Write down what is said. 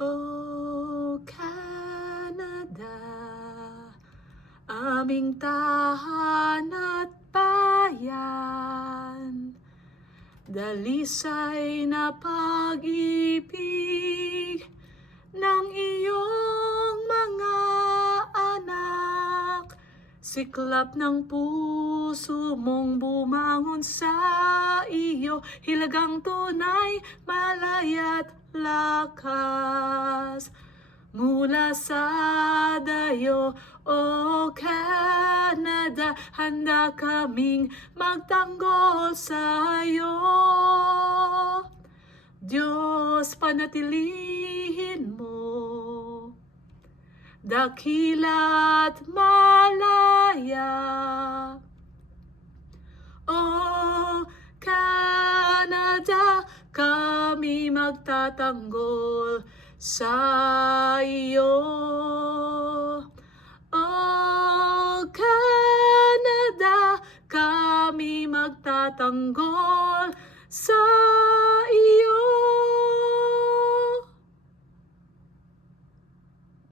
O Canada, aming tahan at bayan, dalisay na pag-ibig ng iyong mga anak, siklap ng puso mong bumangon sa iyo, hilagang tunay, malaya't lakas. Mula sa dayo, O Canada, handa kaming magtanggol sa iyo. Diyos, panatilihin mo, dakila't malaya. O Canada, kami magtatanggol sa iyo. O Canada, kami magtatanggol sa